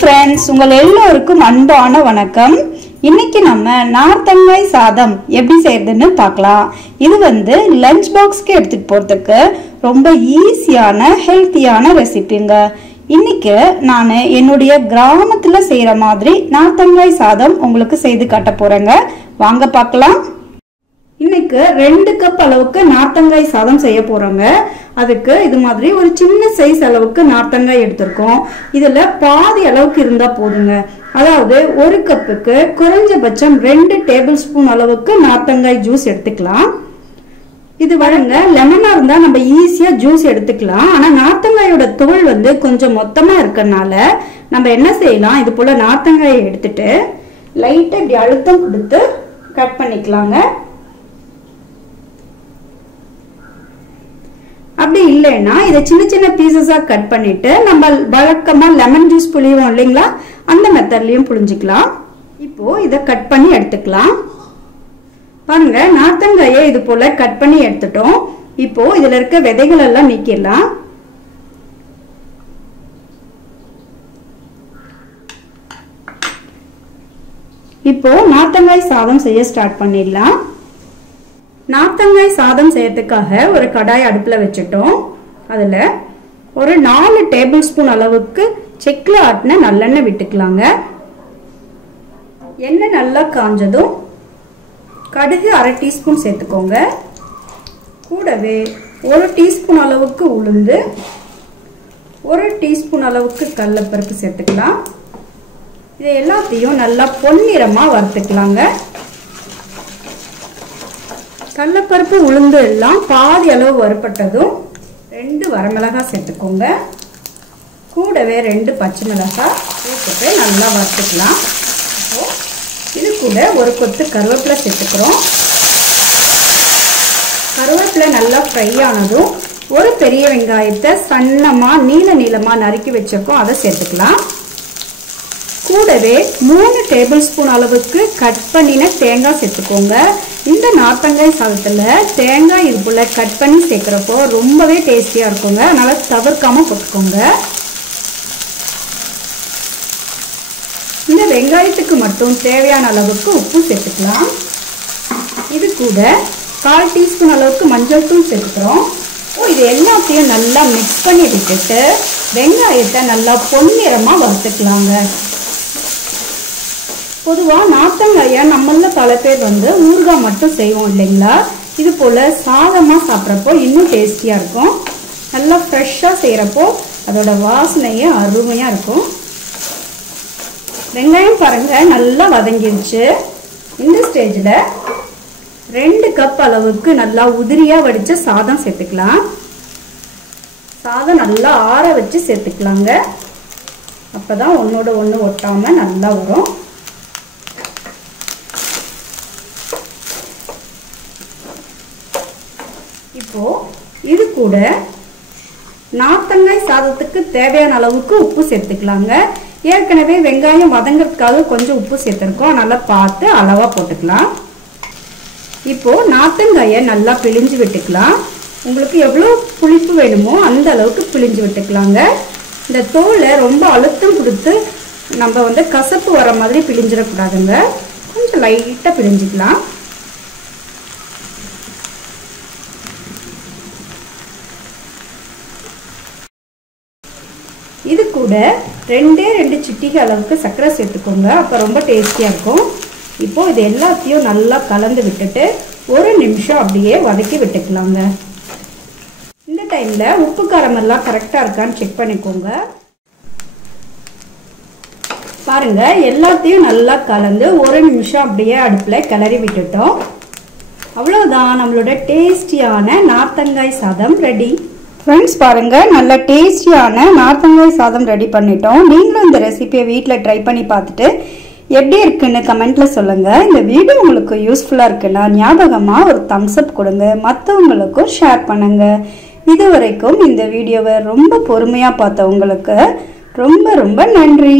Friends உங்கள் எல்லோருக்கும் அன்பான வணக்கம். இன்னைக்கு நம்ம நார்த்தங்காய் சாதம் எப்படி செய்யறதுன்னு பார்க்கலாம். இது வந்து லஞ்ச் பாக்ஸ்க்கு எடுத்துட்டு போறதுக்கு ரொம்ப ஈஸியான ஹெல்த்தியான ரெசிபிங்க. இன்னைக்கு நான் என்னுடைய கிராமத்துல செய்யற மாதிரி நார்த்தங்காய் சாதம் உங்களுக்கு செய்து காட்ட போறேங்க. வாங்க பார்க்கலாம். இன்னைக்கு 2 கப் அளவுக்கு நார்த்தங்காய் சாதம் செய்ய போறோங்க. அதுக்கு இது மாதிரி ஒரு சின்ன சைஸ் அளவுக்கு நார்த்தங்காய் எடுத்திருக்கோம். இதுல பாதி அளவுக்கு இருந்தா போதுங்க. அதாவது 1 கப்புக்கு குறைஞ்சபட்சம் 2 டேபிள் ஸ்பூன் அளவுக்கு நார்த்தங்காய் ஜூஸ் எடுத்துக்கலாம். இது வழங்க லெமனா இருந்தா நம்ம ஈஸியா ஜூஸ் எடுத்துக்கலாம். ஆனா நார்த்தங்காயோட தோல் வந்து கொஞ்சம் மொத்தமா இருக்கறனால நம்ம என்ன செய்யலாம், இது போல நார்த்தங்காயை எடுத்துட்டு லைட்டா இப்படி அழுத்தம் கொடுத்து கட் பண்ணிக்கலாங்க. அப்படி இல்லைன்னா இதை சின்ன சின்ன பீசஸா கட் பண்ணிட்டு நம்ம வழக்கமா லெமன் ஜூஸ் புளிவோம் இல்லைங்களா, அந்த மெத்தட்லயும் புளிஞ்சிக்கலாம். இப்போ இதை கட் பண்ணி எடுத்துக்கலாம். பாருங்க, நார்த்தங்காயை இது போல கட் பண்ணி எடுத்துட்டோம். இப்போ இதுல இருக்க விதைகள் எல்லாம் நீக்கிடலாம். இப்போ நார்த்தங்காய் சாதம் செய்ய ஸ்டார்ட் பண்ணிடலாம். நார்த்தங்காய் சாதம் செய்யறதுக்காக ஒரு கடாய் அடுப்புல வச்சுட்டோம். அதுல ஒரு 4 டேபிள் ஸ்பூன் அளவுக்கு செக்ல ஆட்டின நல்லெண்ணெய் விட்டுக்கலாங்க. எண்ணெய் நல்லா காஞ்சதும் கடுகு 1/2 டீஸ்பூன் சேர்த்துக்கோங்க. கூடவே 1 டீஸ்பூன் அளவுக்கு உளுந்து, 1 டீஸ்பூன் அளவுக்கு கடலைப்பருப்பு சேர்த்துக்கலாம். இது எல்லாத்தையும் நல்லா பொன்னிறமா வறுத்துக்கலாங்க. கடலைப்பருப்பு உளுந்து எல்லாம் பாதி அளவு வறுப்பட்டதும் 2 வரமிளகாய் சேர்த்துக்கோங்க. கூடவே 2 பச்சை மிளகாய் சேர்த்துட்டு நல்லா வறுத்துக்கலாம். இது கூட ஒரு கொத்து கருவேப்பிலை சேர்த்துக்கிறோம். கருவேப்பிலை நல்லா ஃப்ரை ஆனதும் ஒரு பெரிய வெங்காயத்தை சன்னமா நீளமா நறுக்கி வச்சிருக்கோம், அதை சேர்த்துக்கலாம். கூடவே 3 டேபிள் ஸ்பூன் அளவுக்கு கட் பண்ணின தேங்காய் சேர்த்துக்கோங்க. இந்த நார்த்தங்காய் சாதத்துல தேங்காய் இது போல கட் பண்ணி சேர்க்கிறப்போ ரொம்பவே டேஸ்டியா இருக்குங்க. அதனால தவிர்க்காம போட்டுக்கோங்க. இந்த வெங்காயத்துக்கு மட்டும் தேவையான அளவுக்கு உப்பு சேர்த்துக்கலாம். இது கூட 1/4 டீஸ்பூன் அளவுக்கு மஞ்சள் தூள் சேர்த்துக்கிறோம். இது எல்லாத்தையும் நல்லா மிக்ஸ் பண்ணி விட்டுட்டு வெங்காயத்தை நல்லா பொன்னிறமா வறுத்துக்கலாங்க. பொதுவா நார்த்தங்காயை நம்மள பல பேர் வந்து ஊறுகாய் மட்டும் செய்வோம் இல்லைங்களா, இது போல சாதமா சாப்பிட்றப்போ இன்னும் டேஸ்டியா இருக்கும். நல்லா ஃப்ரெஷ்ஷா செய்யறப்போ அதோட வாசனையே அருமையா இருக்கும். வெங்காயம் பாருங்க நல்லா வதங்கிடுச்சு. இந்த ஸ்டேஜ்ல 2 கப் அளவுக்கு நல்லா உதிரியா வடிச்ச சாதம் சேர்த்துக்கலாம். சாதம் நல்லா ஆற வச்சு சேர்த்துக்கலாங்க. அப்பதான் ஒன்னோட ஒண்ணு ஒட்டாம நல்லா வரும். இப்போ இது கூட நார்த்தங்காய் சாதத்துக்கு தேவையான அளவுக்கு உப்பு சேர்த்துக்கலாங்க. ஏற்கனவே வெங்காயம் வதங்கிறதுக்காக கொஞ்சம் உப்பு சேர்த்துருக்கோம், அதனால பார்த்து அளவா போட்டுக்கலாம். இப்போ நார்த்தங்காயை நல்லா பிழிஞ்சு விட்டுக்கலாம். உங்களுக்கு எவ்வளோ புளிப்பு வேணுமோ அந்த அளவுக்கு பிழிஞ்சு விட்டுக்கலாங்க. இந்த தோலை ரொம்ப அழுத்தம் கொடுத்து நம்ம வந்து கசப்பு வர மாதிரி பிழிஞ்சிடக்கூடாதுங்க. கொஞ்சம் லைட்டாக பிழிஞ்சிக்கலாம். இது கூட 2 சிட்டிகை அளவுக்கு சர்க்கரை சேர்த்துக்கோங்க, அப்போ ரொம்ப டேஸ்டியாக இருக்கும். இப்போ இது எல்லாத்தையும் நல்லா கலந்து விட்டுட்டு 1 நிமிஷம் அப்படியே வதக்கி விட்டுக்கலாங்க. இந்த டைமில் உப்பு காரம் எல்லாம் கரெக்டாக இருக்கான்னு செக் பண்ணிக்கோங்க. பாருங்க, எல்லாத்தையும் நல்லா கலந்து 1 நிமிஷம் அப்படியே அடுப்பில் கிளறி விட்டுட்டோம். அவ்வளோதான், நம்மளோட டேஸ்டியான நார்த்தங்காய் சாதம் ரெடி. ஃப்ரெண்ட்ஸ் பாருங்க, நல்ல டேஸ்டியான நார்த்தங்காய் சாதம் ரெடி பண்ணிட்டோம். நீங்களும் இந்த ரெசிபியை வீட்டில் ட்ரை பண்ணி பார்த்துட்டு எப்படி இருக்குன்னு கமெண்ட்ல சொல்லுங்க. இந்த வீடியோ உங்களுக்கு யூஸ்ஃபுல்லா இருக்குன்னா ஞாபகமா ஒரு தம்ஸ் அப் கொடுங்க, மற்றவங்களுக்கும் ஷேர் பண்ணுங்க. இது வரைக்கும் இந்த வீடியோவை ரொம்ப பொறுமையா பார்த்தவங்களுக்கு ரொம்ப ரொம்ப நன்றி.